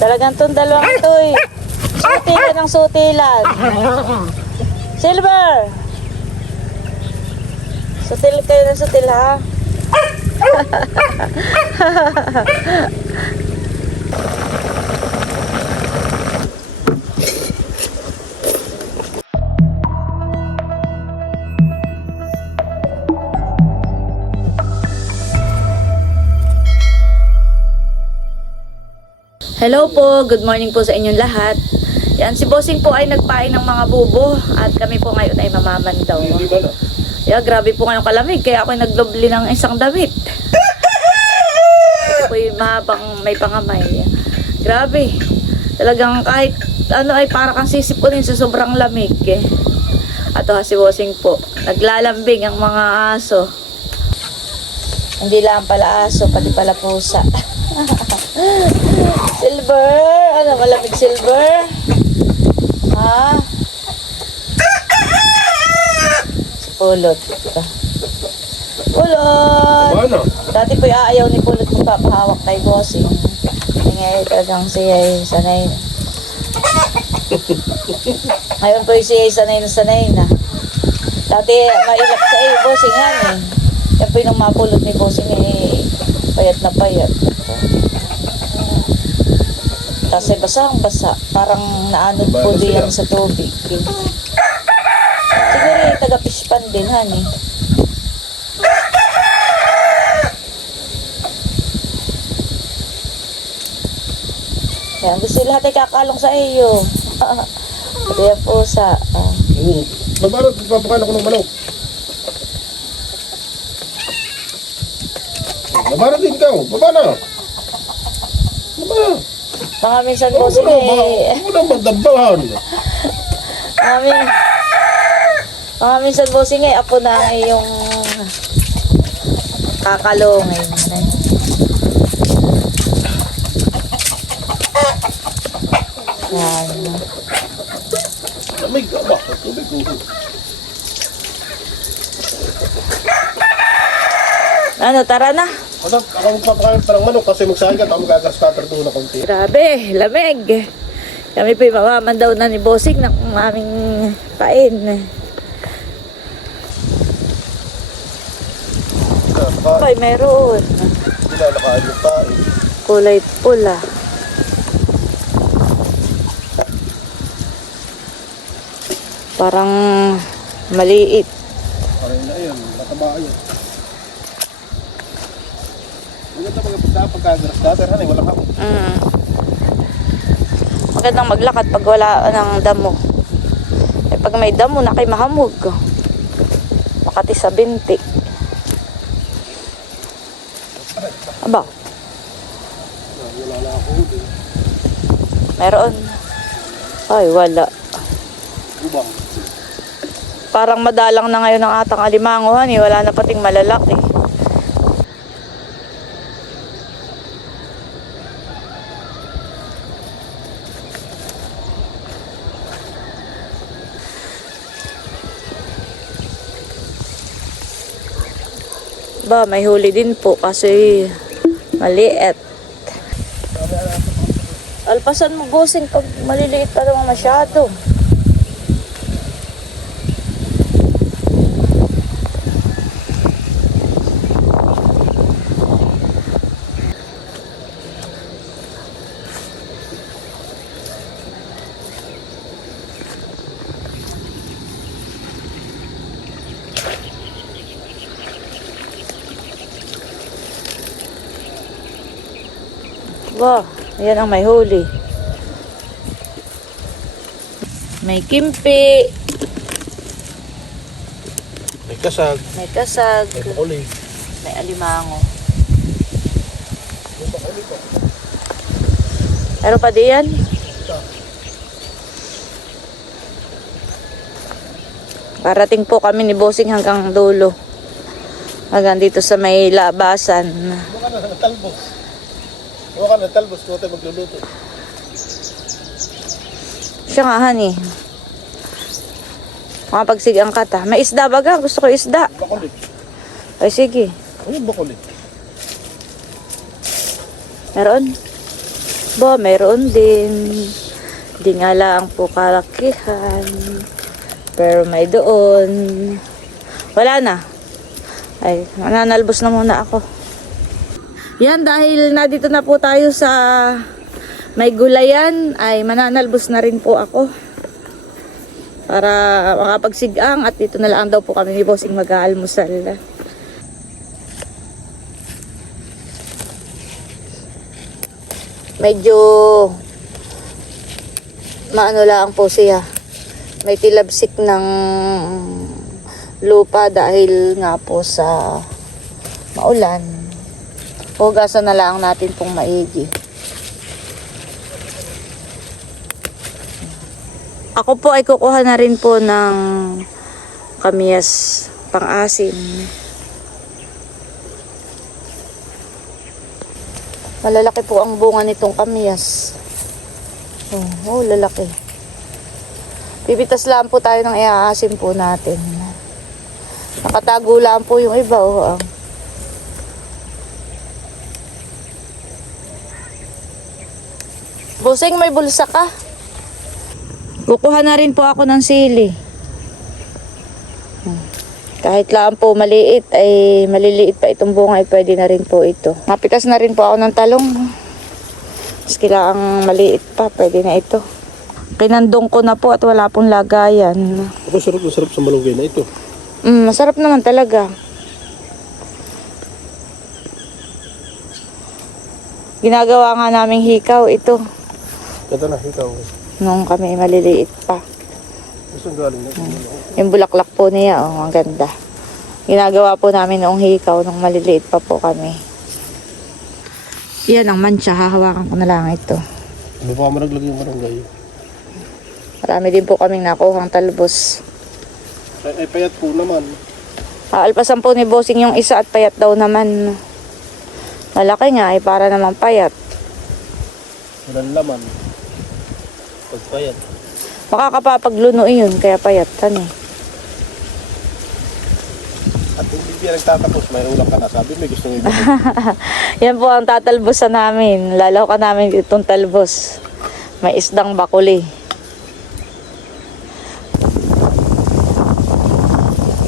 Talagang tong dalawang ito eh. Sutilan ng sutilan. Silver! Sutil kayo ng sutil ha. Hello po, good morning po sa inyong lahat. Yan, si Bossing po ay nagpain ng mga bubo at kami po ngayon ay mamamandaw. Hindi ba na? Yeah, grabe po ngayong kalamig kaya ako nagdobli ng isang damit. Ako ay mahabang may pangamay. Grabe. Talagang kahit ano ay para kang sisipunin sa sobrang lamig eh. Ato ha si Bossing po. Naglalambing ang mga aso. Hindi lang pala aso, pati pala pusa. silver! Ano, malamig silver? Ha? Pulot. Pulot! Ba na? Dati po aayaw ni Pulot magpapahawak kay Bossing. Kaya ngayon talagang siya ay sanay na. Ngayon po siya ay sanay na sanay na. Dati mailap sa eh, Bossing yan eh. Yan po yung mapulot ni Bossing eh. Payat na payat. Tapos ay basang basa. Parang naanod po sila. sa tubig. Siguro yung taga-fish pan din, honey. Yan, gusto lahat ay kakalong sa iyo. Pati ang pusa. Ah. Oo. Nabarot, papakain ako ng manok. Nabarot din ikaw. Baba na. Mga minsan po baka- huwag mo na magdabahan. mga, min- mga minsan po sige, apo na ang iyong kakalongin. Yan. Lamig ka ba? Tubig ko. Ano, tara na. Anak, ako magpapakain pa ng manok kasi magsahin ka, ako magagas-cutter doon na konti. Grabe, lamig. Kami po mamaman daw na ni Bossing ng aming pain. Ay, meron. nakakaan yung pain. Kulay pula. Parang maliit. Parang na yan, mataba yan. Maganda mga pagka pagkagas-cutter, hanay, wala ka. Mm. Magandang maglakad pag wala ng damo. Eh, pag may damo na kay mahamog. Makati sa binti. Aba, Wala na ako. meron. Ay, wala. Ubang. Parang madalang na ngayon ang atang alimanguhan eh. Wala na pating malalaki. Ba, may huli din po kasi maliit. Alpasan mo gusing pag maliliit pa naman masyado. Wow, yan ang may huli. May kimpi, May kasag, may kasag, may pakuli. may alimango. May pakuli pa. Pa diyan? Parating po kami ni Bossing hanggang dulo. Hanggang dito sa may labasan. Ka na talbos. Huwag ka ng talbos kung tayo magluluto. Siya nga, honey. Makapagsigang ka ta. May isda baga? Gusto ko isda. Bakuli. Ay, sige. Ano yung bakuli? Meron? Ba, meron din. Di nga lang po kalakihan. Pero may doon. Wala na. Ay, nananalbos na muna ako. Yan, dahil na dito na po tayo sa may gulayan, ay mananalbos na rin po ako. Para makapagsigang at dito na lang daw po kami ni Bossing mag-aalmusal. Medyo maano lang po siya. May tilabsik ng lupa dahil nga po sa maulan. Hugasan na lang natin pong maigi. Ako po ay kukuha na rin po ng kamiyas pang-asim. Malalaki po ang bunga nitong kamiyas. Oh, oh lalaki. Pipitas lang po tayo ng iaasim po natin. Nakatago lang po yung iba. Oh, ah. Busing, may bulsa ka. Kukuha na rin po ako ng sili. Kahit lang po maliit, ay maliliit pa itong bunga, ay pwede na rin po ito. Mapitas na rin po ako ng talong. Maski lang maliit pa, pwede na ito. Pinandong ko na po at wala pong lagayan. Ako sarap na sarap sa malunggay na ito. Mm, masarap naman talaga. Ginagawa nga naming hikaw ito Ganda na, ikaw. nung kami maliliit pa. Gusto galing na. Yung bulaklak po niya, oh, ang ganda. Ginagawa po namin noong hikaw nung maliliit pa po kami. Yan ang mancha, hahawakan ko na lang ito. Ano pa mo naglagay yung malunggay? Marami din po kaming nakuhang talbos. Ay, ay payat po naman. Aalpasan po ni Bossing yung isa at payat daw naman. Malaki nga, ay para naman payat. Walang laman. Pag payat. Makakapapagluno yun, kaya payat. Ano? At hindi siya nagtatapos, may ulam ka na. Sabi may gusto iba. Yan po ang tatalbosan namin. Lalaw ka namin itong talbos. May isdang bakuli.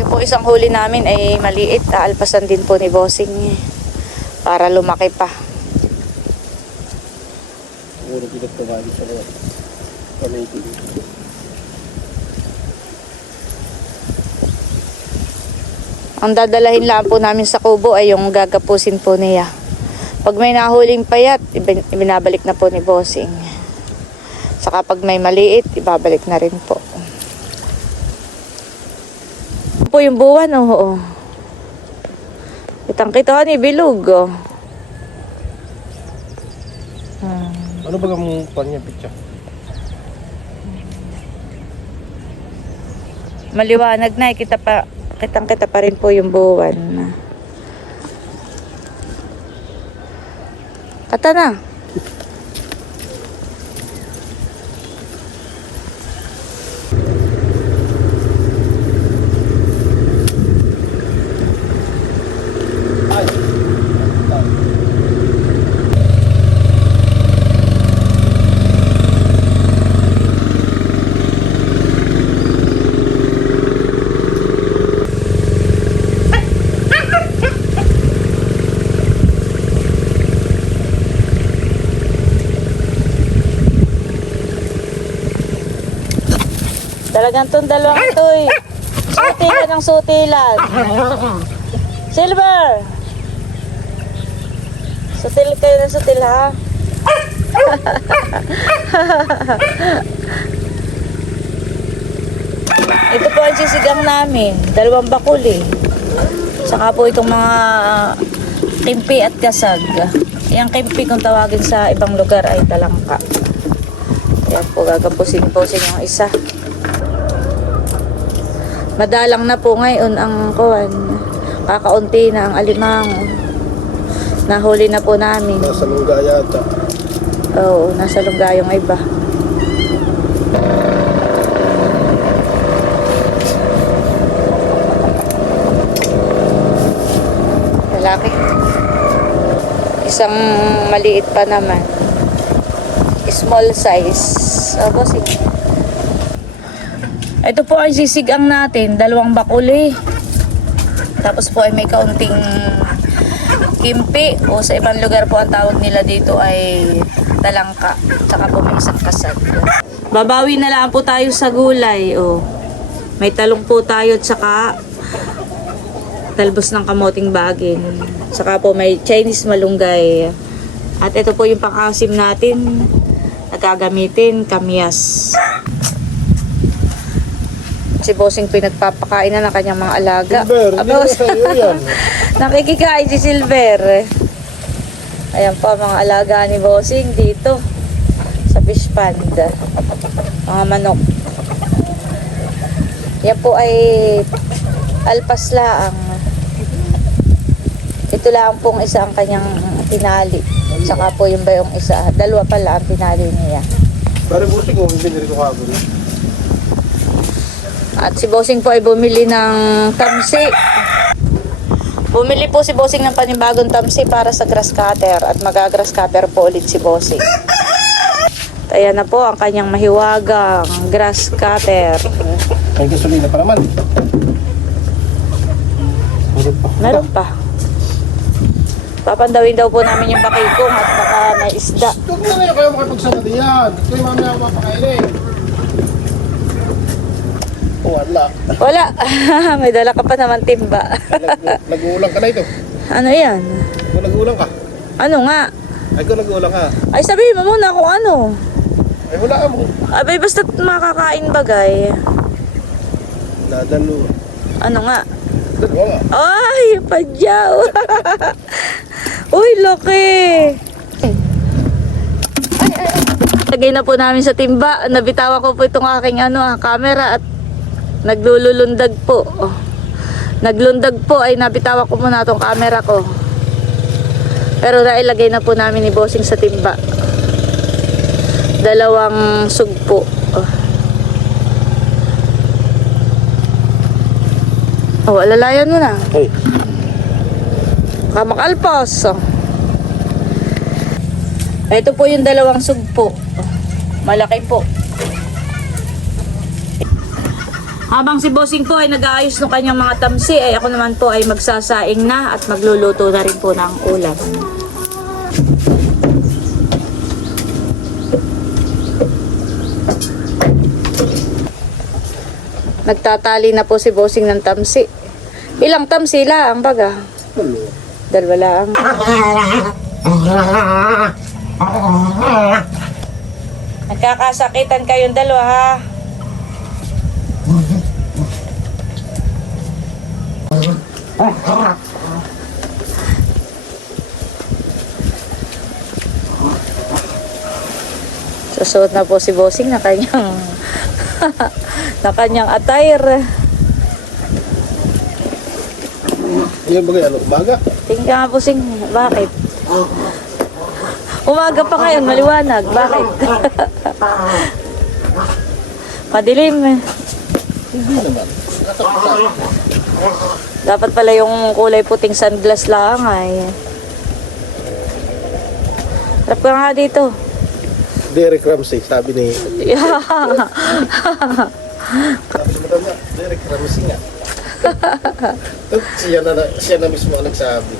Yung po isang huli namin ay maliit. Aalpasan din po ni Bossing para lumaki pa. Siguro mali sa mga pamaitin. Ang dadalahin lang po namin sa kubo ay yung gagapusin po niya. Pag may nahuling payat, ibin- ibinabalik na po ni Bossing. Saka pag may maliit, ibabalik na rin po. Ito po yung buwan, oo. Oh, Kitang kita ni Bilug, oh. Hmm. Ano ba ang kanya picture? Maliwanag na, kita pa, kitang kita pa rin po yung buwan. Kata na. Talagang tong dalawang to eh. Sutilan ng sutilan. Silver! Sutil kayo ng sutil ha. Ito po ang sisigang namin. Dalawang bakuli. Saka po itong mga kimpi at kasag. Yung kimpi kung tawagin sa ibang lugar ay talangka. Kaya po gagapusin-pusin yung isa. Madalang na po ngayon ang kuwan. Kakaunti na ang alimang. Nahuli na po namin. Nasa lungga yata. Oo, nasa lungga yung iba. Lalaki. Isang maliit pa naman. Small size. O, bossing. Ito po ay sisigang natin. Dalawang bakuli. Tapos po ay may kaunting kimpi o sa ibang lugar po ang tawag nila dito ay talangka. Tsaka po may isang kasad. Babawi na lang po tayo sa gulay. O. May talong po tayo tsaka talbos ng kamoting bagin. Saka po may Chinese malunggay. At ito po yung pang-asim natin na gagamitin, kamyas. Si Bossing pinagpapakain na ng kanyang mga alaga. Silver, hindi iyo yan. Nakikikain si Silver. Ayan po mga alaga ni Bossing dito sa fish pond. Mga manok. Yan po ay alpas laang. Ito lang pong isa ang kanyang tinali. Saka po yung bayong isa. Dalawa pala ang tinali niya. Pare busing mo, binili ko kahapon. At si Bossing po ay bumili ng tamsi. Bumili po si Bossing ng panibagong tamsi para sa grass cutter at mag-grass cutter po ulit si Bossing. At ayan na po ang kanyang mahiwagang grass cutter. May gasolina pa naman. Meron pa. Meron pa. Papandawin daw po namin yung bakikong at baka may isda. Huwag na ngayon kayo makipagsama din yan. Kayo mamaya mapakainin. Wala. Wala. may dala ka pa naman timba. Nag- Nag-uulang ka na ito. ano yan? Kung nag-uulang ka. Ano nga? Ay kung nag-uulang ka. Ay sabihin mo muna kung ano. Ay wala mo. Abay basta makakain bagay. Nadalo. Ano nga? Dalawa nga. Ay, padyaw. Uy, laki. Lagay na po namin sa timba. Nabitawa ko po itong aking ano, ah, camera at naglululundag po. Naglundag po ay nabitawa ko muna itong camera ko. Pero nailagay na po namin ni Bossing sa timba. Dalawang sugpo. Oh. Oh, alalayan mo na. Ay. Kamakalpos. Oh. Ito po yung dalawang sugpo. Malaki po. Habang si Bossing po ay nag-aayos ng kanyang mga tamsi, ay ako naman po ay magsasaing na at magluluto na rin po ng ulam. Nagtatali na po si Bossing ng tamsi. Ilang tamsi lang, baga. Dalawa. Lang. Nagkakasakitan kayong dalawa ha. Susuot na po si Bossing na kanyang na kanyang attire. Yan bagay ano? Baga? Tingnan ka nga Bossing, bakit? Umaga pa ngayon, maliwanag. Bakit? Madilim eh. Hindi naman. Dapat pala yung kulay puting sunglass lang ay. Harap ka nga dito. Derek Ramsey, sabi ni... Yeah. Sabi ni Madam Derek Ramsey nga. siya, na, siya na mismo ang nagsabi.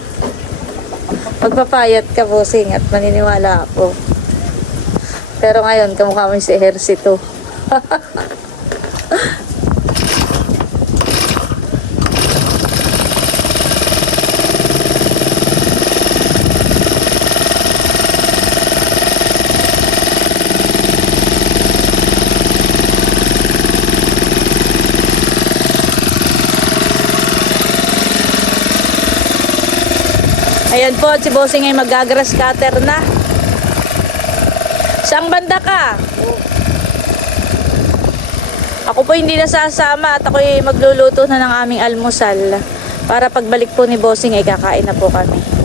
Magpapayat ka, bossing, at maniniwala ako. Pero ngayon, kamukha mo yung si Ejercito. Ayan po, si Bossing ay magagrass cutter na. Saan banda ka? Ako po hindi nasasama at ako ay magluluto na ng aming almusal. Para pagbalik po ni Bossing ay kakain na po kami.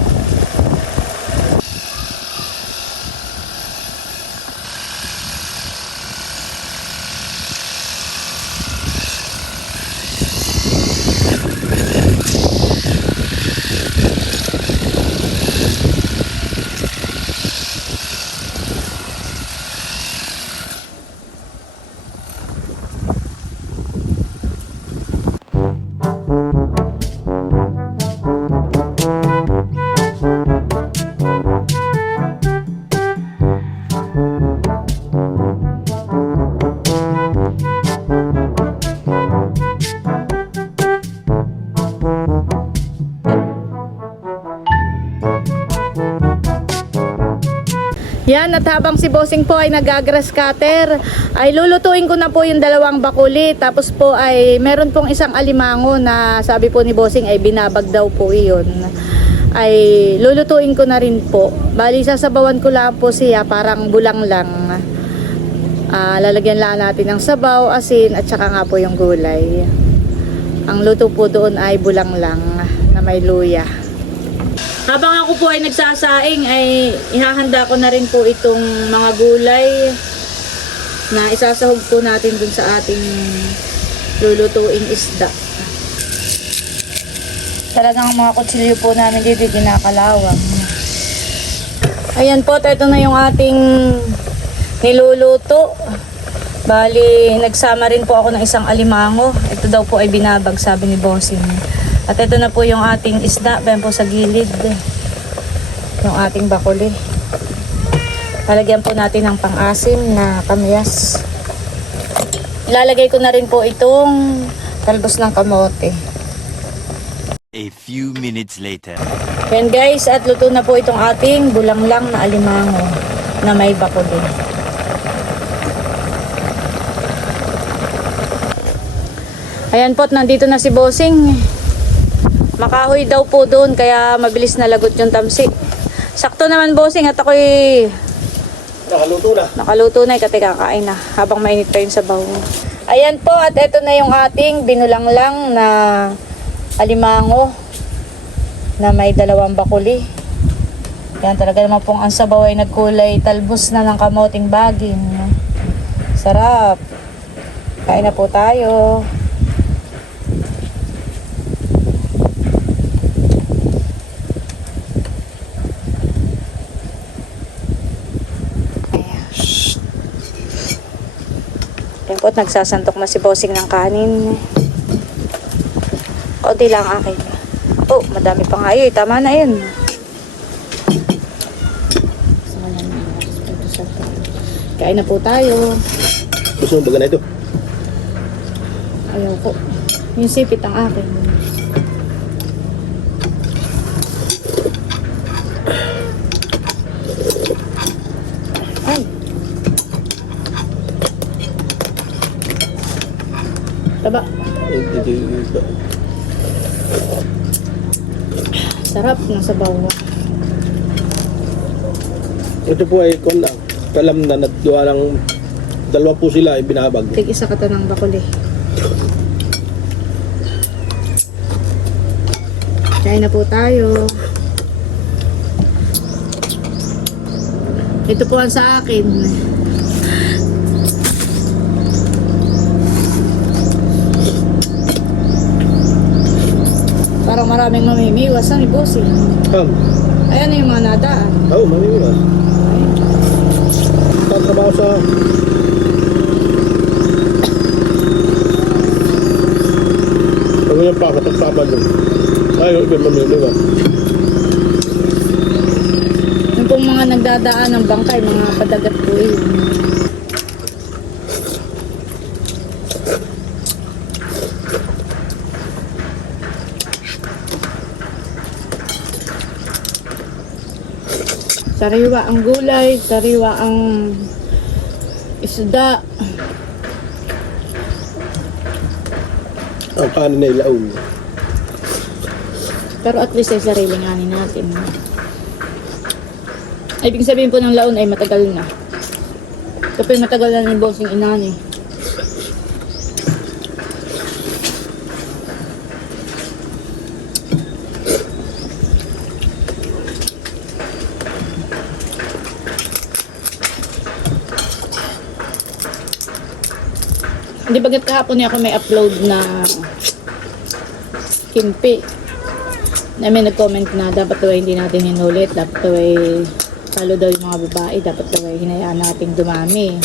At habang si Bossing po ay nagagrass cutter, ay lulutuin ko na po yung dalawang bakuli. Tapos po ay meron pong isang alimango na sabi po ni Bossing ay binabag daw po iyon. Ay lulutuin ko na rin po. Bali, sasabawan ko lang po siya parang bulang lang. Ah, lalagyan lang natin ng sabaw, asin at saka nga po yung gulay. Ang luto po doon ay bulang lang na may luya. Habang ako po ay nagsasaing ay ihahanda ko na rin po itong mga gulay na isasahog po natin dun sa ating lulutuing isda. Talagang ang mga kutsilyo po namin dito ginakalawang. Ayan po, ito na yung ating niluluto. Bali, nagsama rin po ako ng isang alimango. Ito daw po ay binabag, sabi ni Bossing. At ito na po yung ating isda. Bayan po sa gilid. Yung ating bakuli. Lalagyan po natin ng pang-asim na kamyas. Ilalagay ko na rin po itong talbos ng kamote. A few minutes later. Yan guys, at luto na po itong ating bulanglang na alimango na may bakuli. Ayan po, nandito na si Bossing. Makahoy daw po doon, kaya mabilis na lagot yung tamsi. Sakto naman Bossing, at ako'y Nakaluto na. nakaluto na, ikati kakain na, habang mainit pa yung sabaw. Ayan po, at ito na yung ating binulanglang na alimango na may dalawang bakuli. Yan talaga naman pong ang sabaw ay nagkulay talbos na ng kamoting baging. Sarap. Kain na po tayo. Po, at nagsasantok na si Bossing ng kanin. Kaunti lang akin. Oh, madami pa nga yun. Tama na yun. Kain na po tayo. Gusto mo ba ganito? Ayaw ko. Yung sipit ang akin. Taba. Sarap ng sabaw. Ito po ay kung lang. Kalam na nagduwa ng dalawa po sila ay binabag. Tig isa ka ng bakuli. Kain na po tayo. Ito po ang sa akin. Parang maraming mamimiwas ang ibosin. Ham. Ayan na yung mga nadaan. Oo, oh, mamimiwas. Tatrabaho sa... Ano yung pa, katagsaban doon. Ay, iba mamimiwas. Yung pong mga nagdadaan ng bangkay, mga padagat po yun. Sariwa ang gulay, sariwa ang isda. Ang kanin na ilaon. Pero at least ay sariling ani natin. Ay, ibig sabihin po ng laon ay matagal na. Kapag matagal na ni bossing inani. Hindi bagat kahapon niya ako may upload na kimpi na may nag-comment na dapat daw hindi natin hinulit, dapat daw ay talo daw yung mga babae, dapat daw ay hinayaan nating dumami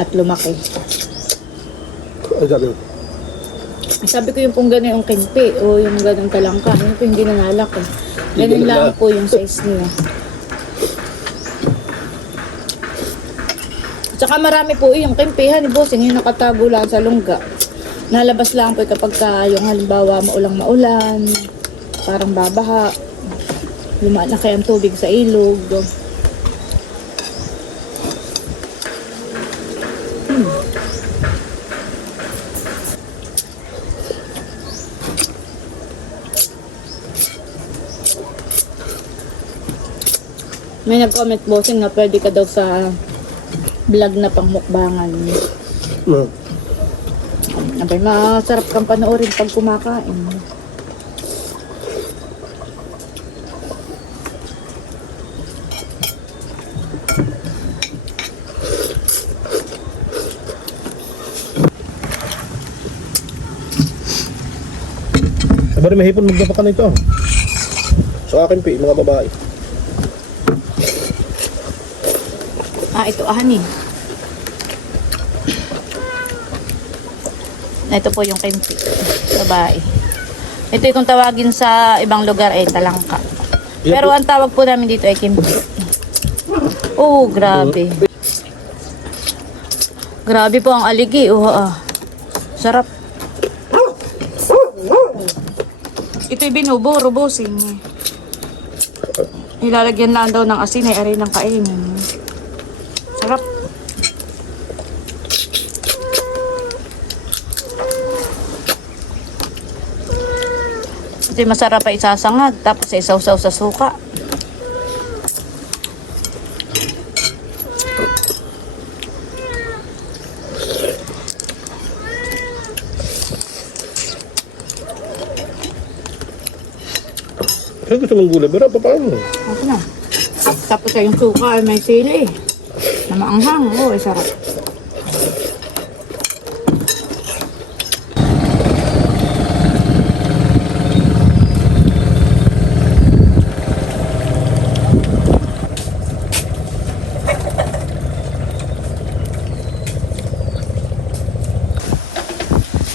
at lumaki. Ay, sabi ko. Sabi ko yung pong gano'n yung kimpi o yung gano'ng talangka, yun po hindi nanalaki. Ganun Hindi lang po yung size niya. Tsaka marami po yung kimpihan eh, ni bossing, yung nakatago lang sa lungga. Nalabas lang po eh, kapag ka, yung halimbawa maulang maulan, parang babaha, lumaan na ang tubig sa ilog. Hmm. May nag-comment bossing na pwede ka daw sa vlog na pangmukbangan. Mm. Abay, masarap kang panoorin pag kumakain. Aba rin mahipon magdapakan nito. Sa akin pi, mga babae. Ito ahani. Ito po yung kimchi. Babae. Ito yung kung tawagin sa ibang lugar ay talangka. Yan Pero ang tawag po namin dito ay kimchi. Oh, grabe. Grabe po ang aligi. Oh, ah. Sarap. Ito'y binuburo, bossing. Ilalagyan lang daw ng asin ay aray ng kainin. Sarap. Ito yung masarap pa isasangag, tapos isaw-saw sa suka. Kaya gusto mong gulay, pero paano? Ako na. Tapos ay yung suka ay may sili. Na maanghang. Oo, ay sarap.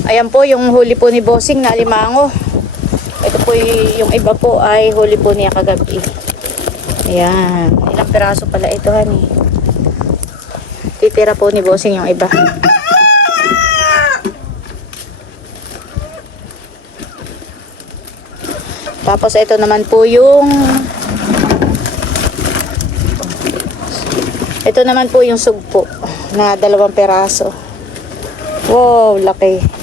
Ayan po yung huli po ni Bossing na alimango. Ito po yung iba po ay huli po niya kagabi. Ayan. Ilang piraso pala ito, honey. Titira po ni Bossing yung iba. Tapos ito naman po yung ito naman po yung sugpo na dalawang peraso. Wow, laki.